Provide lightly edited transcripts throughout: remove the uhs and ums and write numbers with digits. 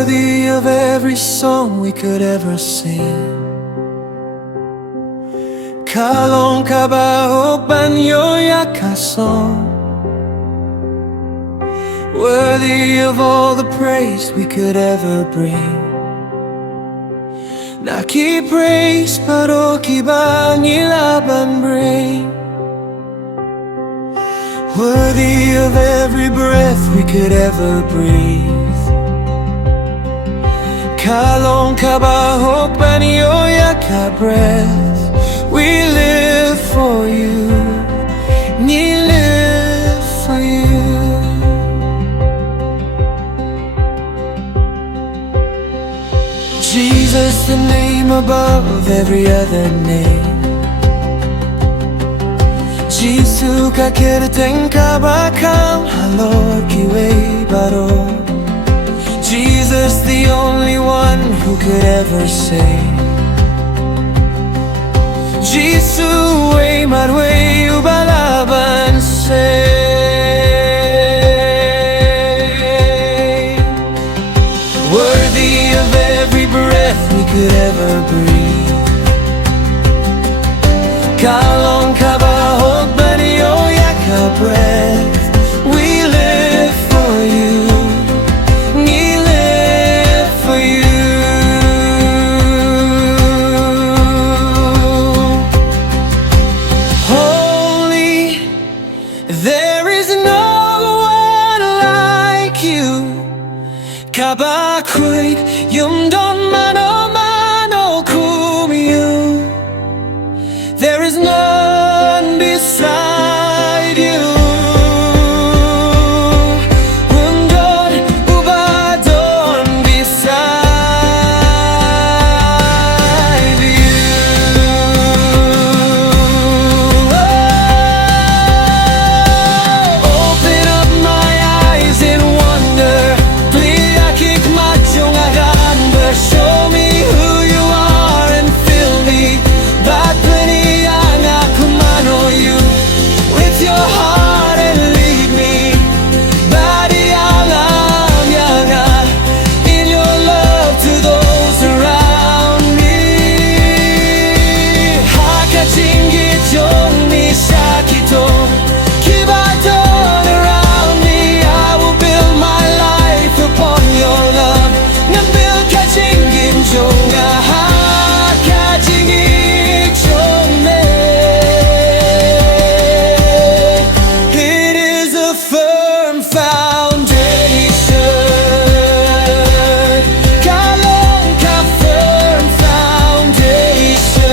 worthy of every song we could ever sing. Kalong kabaho banyo yakason, worthy of all the praise we could ever bring. Naki praise paro kibangilaban bring, worthy of every breath we could ever breathe. Kalong kabaho banyo yaka breath, we live for you, we live for you. Jesus, the name above every other name. Jisu kakirteng kabakam halor kiwe baro. Jesus, the only one who could ever save. Jisu way marway ubalaban say, worthy of every breath we could ever breathe. Kalong kabahog banyo yaka breath, we live for you, we live for you. There is no one like you. Kabakwit yung don mano mano kumyu. There is none beside you. Undon ubadon beside you. Show me who you are and fill me. Bakuni ang akumano you with your heart and lead me. Badi alam yanga in your love to those around me. Hakachingit yung nishakito kibadon around me. I will build my life upon your love. Jonga hakajingi chome. It is a firm foundation. Kalong ka firm foundation.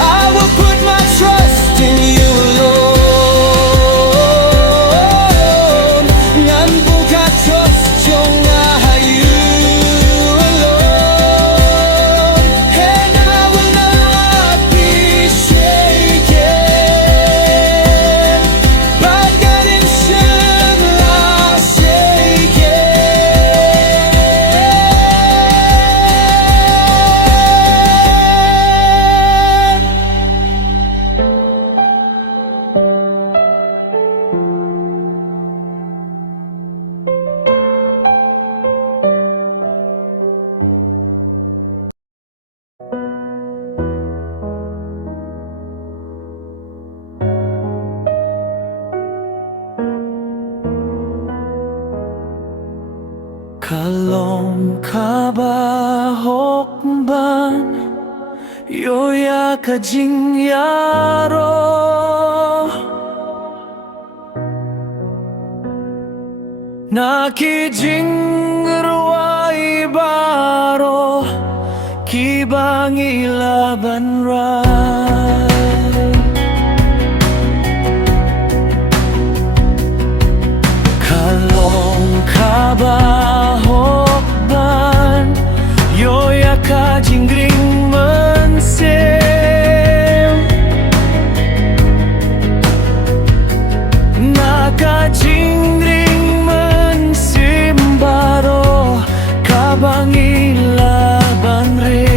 I will put my trust in you alone. Ngan buka trust jonga hayu. Kalong kabahok ban yoya kajing yaro. Nakijing ruwai baro kibang ilaban rai. Kalong kabahok ban yoya kajingring mensem. Nakajingring mensem baro kabang ilaban re.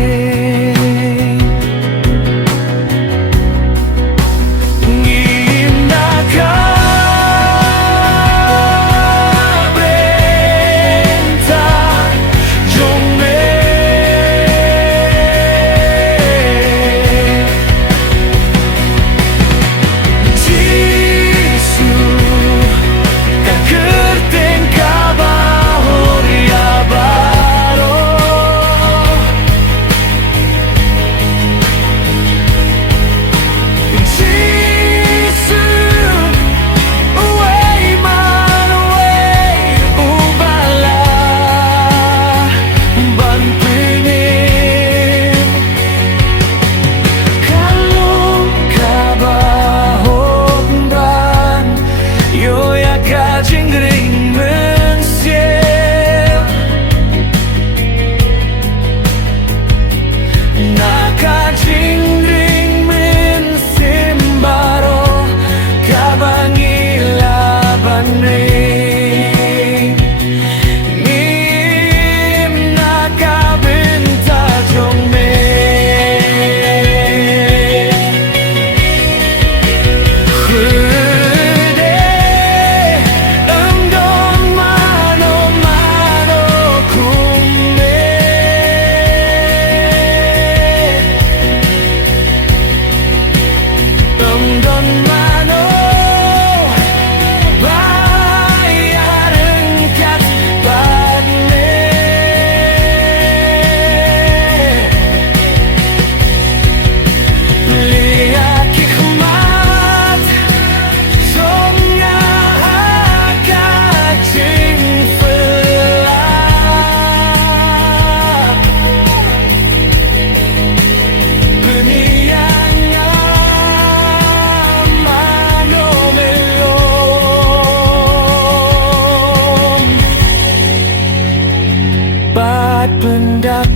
kehendak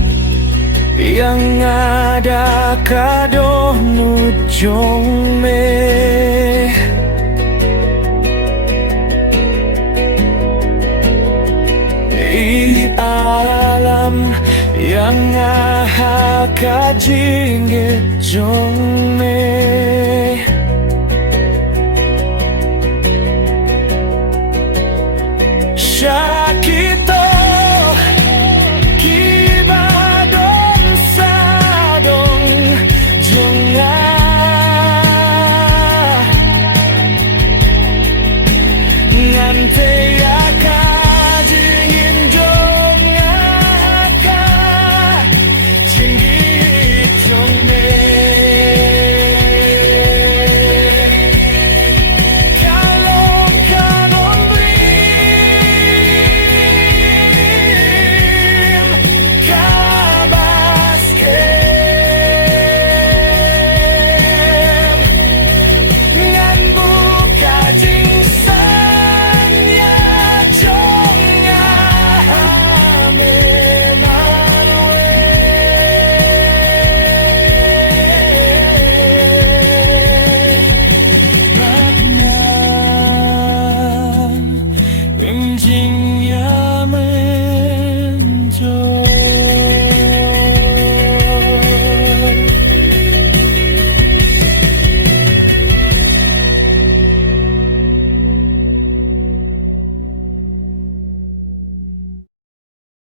yang ada kado nujong me. I alam yang aha kajingit jong me.